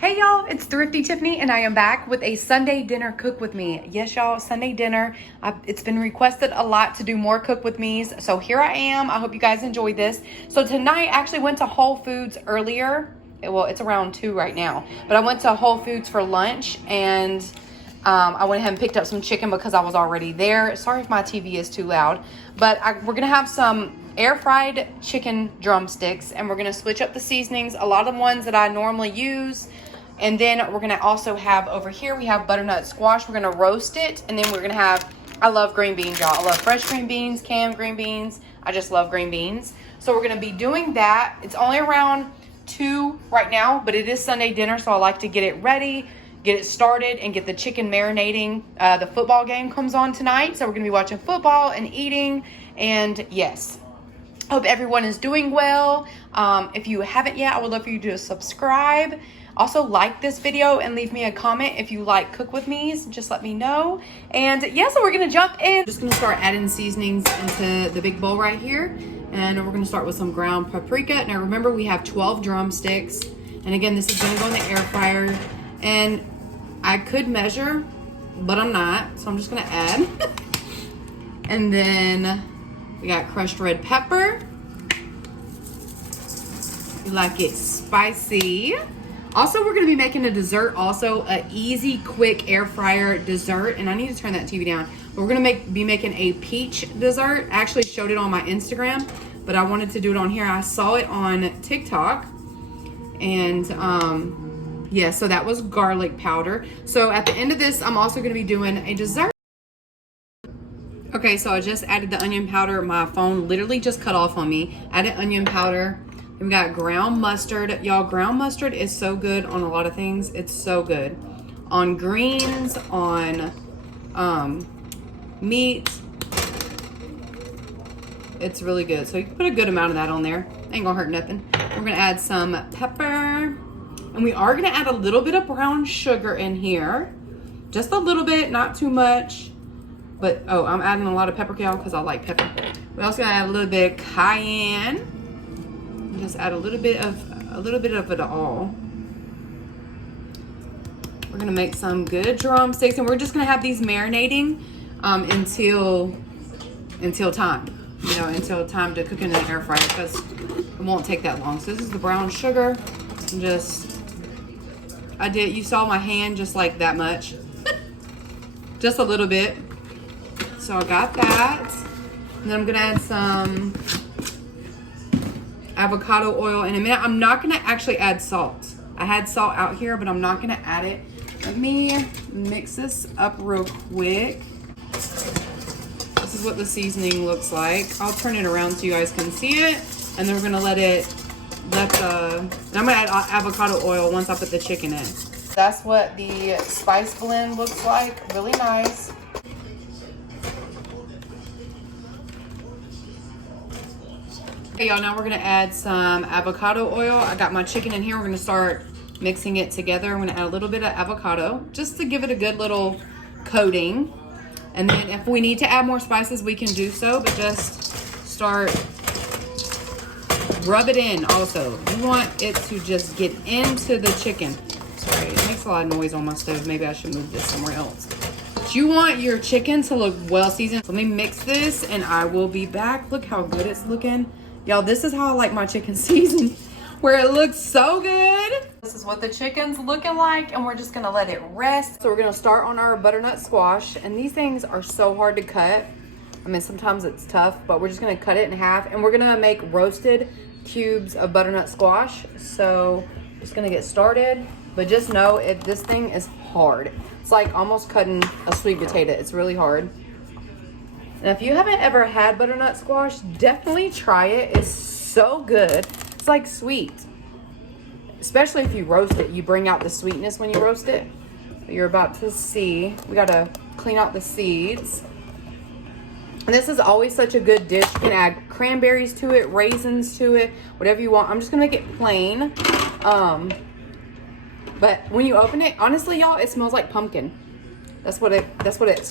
Hey y'all, it's Thrifty Tiffany and I am back with a Sunday dinner cook with me. Yes y'all, Sunday dinner. It's been requested a lot to do more cook with me's, so here I am. I hope you guys enjoyed this. So tonight I actually went to Whole Foods earlier. Well, it's around 2 right now, but I went to Whole Foods for lunch and I went ahead and picked up some chicken because I was already there. Sorry if my TV is too loud, but we're gonna have some air fried chicken drumsticks and we're gonna switch up the seasonings. A lot of the ones that I normally use. And then we're gonna also have over here, we have butternut squash. We're gonna roast it. And then we're gonna have, I love green beans, y'all. I love fresh green beans, canned green beans. I just love green beans. So we're gonna be doing that. It's only around 2 right now, but it is Sunday dinner. So I like to get it ready, get it started, and get the chicken marinating. The football game comes on tonight. So we're gonna be watching football and eating. And yes, hope everyone is doing well. If you haven't yet, I would love for you to subscribe. Also, like this video and leave me a comment if you like cook with me's. Just let me know. And yeah, so we're gonna jump in. Just gonna start adding seasonings into the big bowl right here. And we're gonna start with some ground paprika. Now remember, we have 12 drumsticks. And again, this is gonna go in the air fryer. And I could measure, but I'm not. So I'm just gonna add. And then we got crushed red pepper. We like it spicy. Also, we're gonna be making a dessert, also an easy, quick air fryer dessert. And I need to turn that TV down. But we're gonna be making a peach dessert. I actually showed it on my Instagram, but I wanted to do it on here. I saw it on TikTok. And yeah, so that was garlic powder. So at the end of this, I'm also gonna be doing a dessert. Okay, so I just added the onion powder. My phone literally just cut off on me. Added onion powder. We got ground mustard. Y'all, ground mustard is so good on a lot of things. It's so good. On greens, on meat. It's really good. So you can put a good amount of that on there. Ain't gonna hurt nothing. We're gonna add some pepper. And we are gonna add a little bit of brown sugar in here. Just a little bit, not too much. But, oh, I'm adding a lot of pepper, y'all, because I like pepper. We also gonna add a little bit of cayenne. Just add a little bit of it all. We're gonna make some good drumsticks, and we're just gonna have these marinating until time. You know, until time to cook in the air fryer, because it won't take that long. So this is the brown sugar. You saw my hand just like that much. Just a little bit. So I got that. And then I'm gonna add some avocado oil in a minute. I'm not gonna actually add salt. I had salt out here, but I'm not gonna add it. Let me mix this up real quick. This is what the seasoning looks like. I'll turn it around so you guys can see it. And then we're gonna and I'm gonna add avocado oil once I put the chicken in. That's what the spice blend looks like. Really nice. Okay, y'all, now we're gonna add some avocado oil. I got my chicken in here. We're gonna start mixing it together. I'm gonna add a little bit of avocado just to give it a good little coating. And then if we need to add more spices, we can do so, but just start, rub it in also. You want it to just get into the chicken. Sorry, it makes a lot of noise on my stove. Maybe I should move this somewhere else. But you want your chicken to look well seasoned. So let me mix this and I will be back. Look how good it's looking. Y'all, this is how I like my chicken seasoned, where it looks so good. This is what the chicken's looking like, and we're just gonna let it rest. So we're gonna start on our butternut squash, and these things are so hard to cut. I mean, sometimes it's tough, but we're just gonna cut it in half, and we're gonna make roasted cubes of butternut squash. So just gonna get started, but just know this thing is hard. It's like almost cutting a sweet potato. It's really hard. And if you haven't ever had butternut squash, definitely try it. It's so good. It's like sweet. Especially if you roast it. You bring out the sweetness when you roast it. But you're about to see. We gotta clean out the seeds. And this is always such a good dish. You can add cranberries to it, raisins to it, whatever you want. I'm just gonna make it plain. But when you open it, honestly, y'all, it smells like pumpkin. That's what it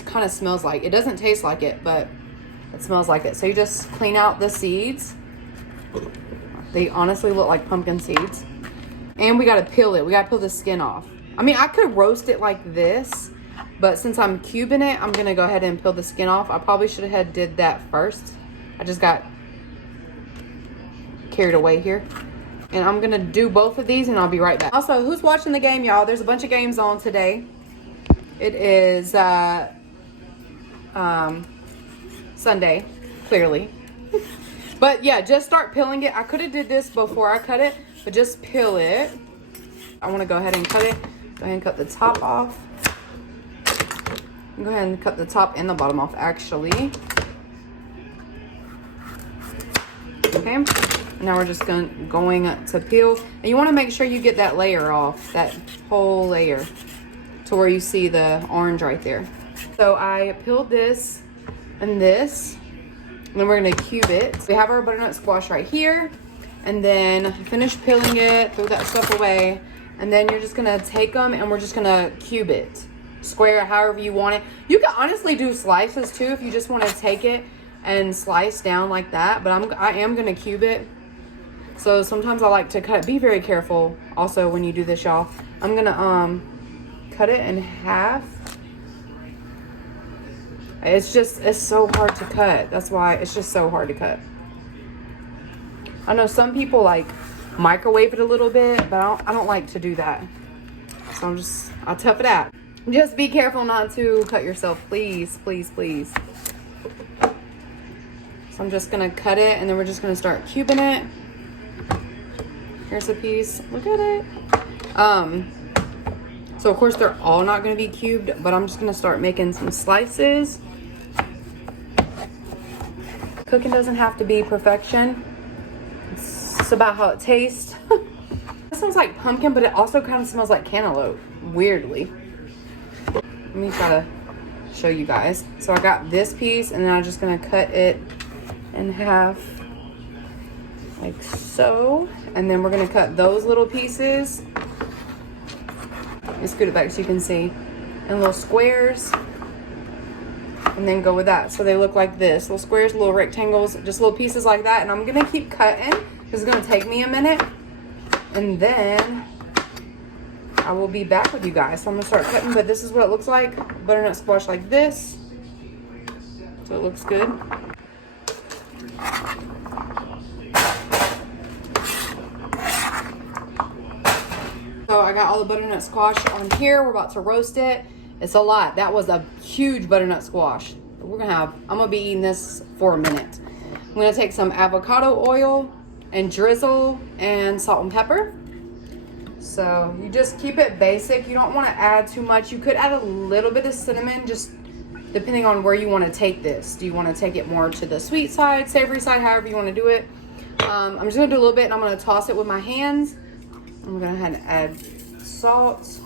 kind of smells like. It doesn't taste like it, but it smells like it. So you just clean out the seeds. They honestly look like pumpkin seeds. And we gotta peel it. We gotta peel the skin off. I mean, I could roast it like this, but since I'm cubing it, I'm gonna go ahead and peel the skin off. I probably should have did that first. I just got carried away here. And I'm gonna do both of these and I'll be right back. Also, who's watching the game, y'all? There's a bunch of games on today. It is Sunday, clearly. But yeah, just start peeling it. I could have did this before I cut it, but just peel it. I want to go ahead and cut it. Go ahead and cut the top off. Go ahead and cut the top and the bottom off, actually. Okay. Now we're just going to peel. And you want to make sure you get that layer off, that whole layer, to where you see the orange right there. So I peeled this and this. And then we're going to cube it. We have our butternut squash right here. And then finish peeling it, throw that stuff away. And then you're just going to take them and we're just going to cube it. Square it however you want it. You can honestly do slices too if you just want to take it and slice down like that. But I am going to cube it. So sometimes I like to cut. Be very careful also when you do this, y'all. I'm going to cut it in half. It's so hard to cut. That's why it's just so hard to cut. I know some people like microwave it a little bit, but I don't like to do that. So I'll tough it out. Just be careful not to cut yourself, please, please, please. So I'm just gonna cut it and then we're just gonna start cubing it. Here's a piece, look at it. So of course they're all not gonna be cubed, but I'm just gonna start making some slices. Cooking doesn't have to be perfection. It's about how it tastes. It smells like pumpkin, but it also kind of smells like cantaloupe, weirdly. Let me try to show you guys. So I got this piece and then I'm just gonna cut it in half like so. And then we're gonna cut those little pieces. Let me scoot it back so you can see. And little squares. And then go with that. So they look like this. Little squares, little rectangles, just little pieces like that. And I'm gonna keep cutting. This is gonna take me a minute. And then I will be back with you guys. So I'm gonna start cutting, but this is what it looks like. Butternut squash like this. So it looks good. So I got all the butternut squash on here. We're about to roast it. It's a lot. That was a huge butternut squash. I'm gonna be eating this for a minute. I'm gonna take some avocado oil and drizzle and salt and pepper. So you just keep it basic. You don't want to add too much. You could add a little bit of cinnamon, just depending on where you want to take this. Do you want to take it more to the sweet side, savory side, however you want to do it. I'm just gonna do a little bit and I'm gonna toss it with my hands. I'm gonna go ahead and add salt.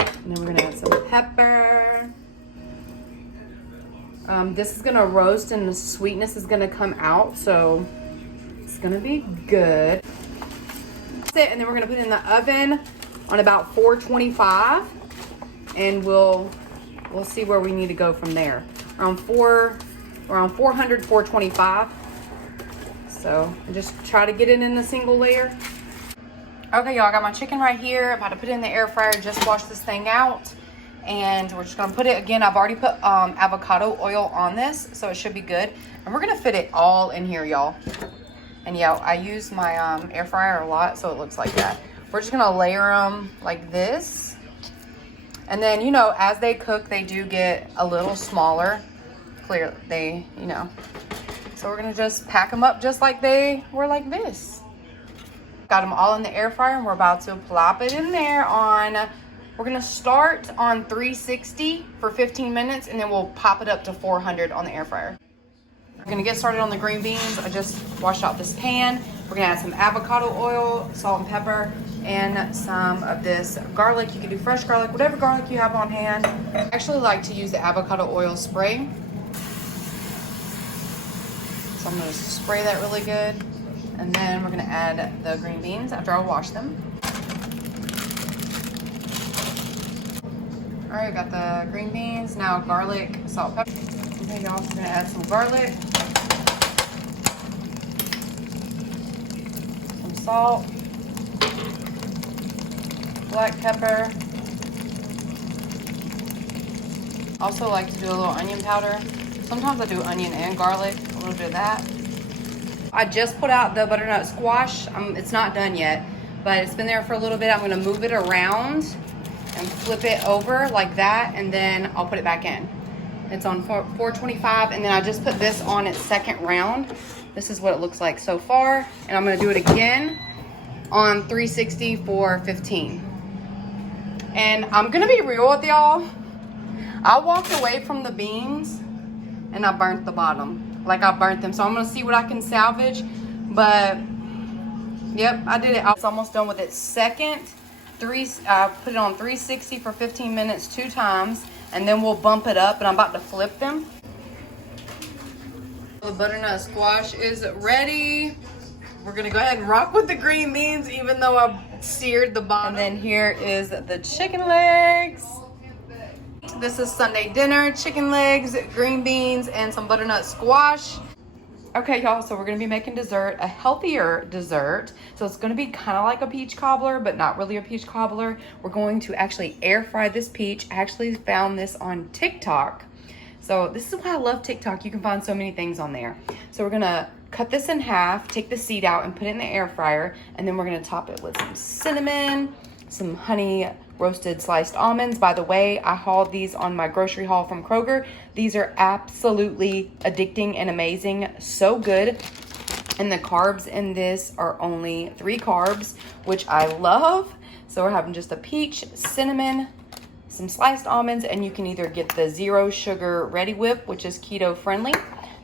And then we're gonna add some pepper. This is gonna roast and the sweetness is gonna come out, so it's gonna be good. That's it, and then we're gonna put it in the oven on about 425, and we'll see where we need to go from there. Around 400, 425. So just try to get it in a single layer. Okay, y'all, I got my chicken right here. I'm about to put it in the air fryer, just wash this thing out. And we're just gonna put it, again, I've already put avocado oil on this, so it should be good. And we're gonna fit it all in here, y'all. And yeah, I use my air fryer a lot, so it looks like that. We're just gonna layer them like this. And then, you know, as they cook, they do get a little smaller. Clearly, you know. So we're gonna just pack them up just like they were like this. Got them all in the air fryer and we're about to plop it in there we're gonna start on 360 for 15 minutes and then we'll pop it up to 400 on the air fryer. We're gonna get started on the green beans. I just washed out this pan. We're gonna add some avocado oil, salt and pepper, and some of this garlic. You can do fresh garlic, whatever garlic you have on hand. I actually like to use the avocado oil spray. So I'm gonna spray that really good. And then we're gonna add the green beans after I wash them. All right, got the green beans. Now garlic, salt, pepper. Okay, y'all, we're gonna add some garlic. Some salt. black pepper. Also like to do a little onion powder. Sometimes I do onion and garlic, a little bit of that. I just put out the butternut squash. It's not done yet, but it's been there for a little bit. I'm gonna move it around and flip it over like that, and then I'll put it back in. It's on 425, and then I just put this on its second round. This is what it looks like so far, and I'm gonna do it again on 360 for 15. And I'm gonna be real with y'all. I walked away from the beans and I burnt the bottom. Like I burnt them. So I'm gonna see what I can salvage. But yep, I did it. I was almost done with it. Second, I put it on 360 for 15 minutes 2 times, and then we'll bump it up, and I'm about to flip them. The butternut squash is ready. We're gonna go ahead and rock with the green beans, even though I seared the bottom. And then here is the chicken legs. This is Sunday dinner: chicken legs, green beans, and some butternut squash. Okay, y'all, so we're gonna be making dessert, a healthier dessert. So it's gonna be kind of like a peach cobbler, but not really a peach cobbler. We're going to actually air fry this peach. I actually found this on TikTok. So this is why I love TikTok. You can find so many things on there. So we're gonna cut this in half, take the seed out, and put it in the air fryer. And then we're gonna top it with some cinnamon, some honey roasted sliced almonds. By the way, I hauled these on my grocery haul from Kroger. These are absolutely addicting and amazing. So good. And the carbs in this are only 3 carbs, which I love. So we're having just a peach, cinnamon, some sliced almonds, and you can either get the 0 sugar Ready Whip, which is keto friendly.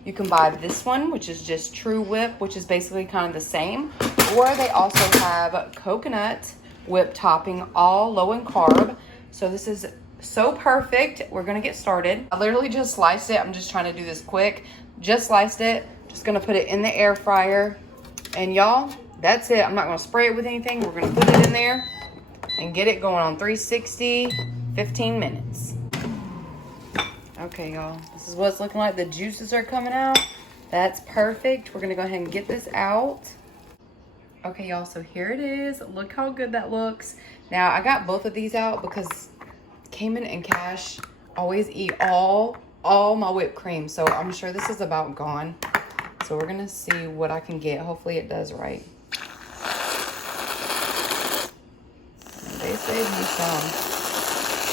You can buy this one, which is just True Whip, which is basically kind of the same. Or they also have coconut whip topping, all low in carb. So this is so perfect. We're gonna get started. I literally just sliced it. I'm just trying to do this quick. Just sliced it. Just gonna put it in the air fryer. And y'all, that's it. I'm not gonna spray it with anything. We're gonna put it in there and get it going on 360, 15 minutes. Okay, y'all, this is what it's looking like. The juices are coming out. That's perfect. We're gonna go ahead and get this out. Okay, y'all, so here it is. Look how good that looks. Now, I got both of these out because Cayman and Cash always eat all my whipped cream. So I'm sure this is about gone. So we're gonna see what I can get. Hopefully it does right. And they saved me some.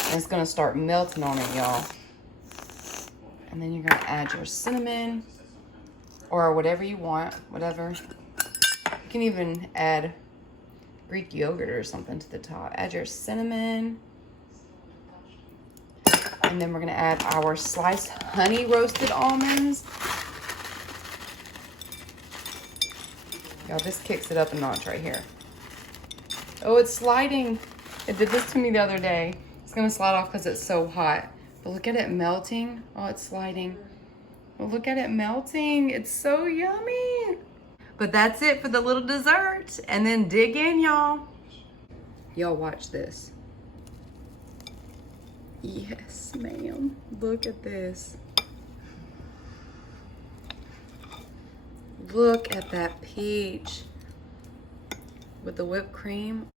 And it's gonna start melting on it, y'all. And then you're gonna add your cinnamon or whatever you want, whatever. You can even add Greek yogurt or something to the top. Add your cinnamon. And then we're gonna add our sliced honey roasted almonds. Y'all, this kicks it up a notch right here. Oh, it's sliding. It did this to me the other day. It's gonna slide off because it's so hot. But look at it melting. Oh, it's sliding. Oh, look at it melting. It's so yummy. But that's it for the little dessert. And then dig in, y'all. Y'all watch this. Yes, ma'am. Look at this. Look at that peach with the whipped cream.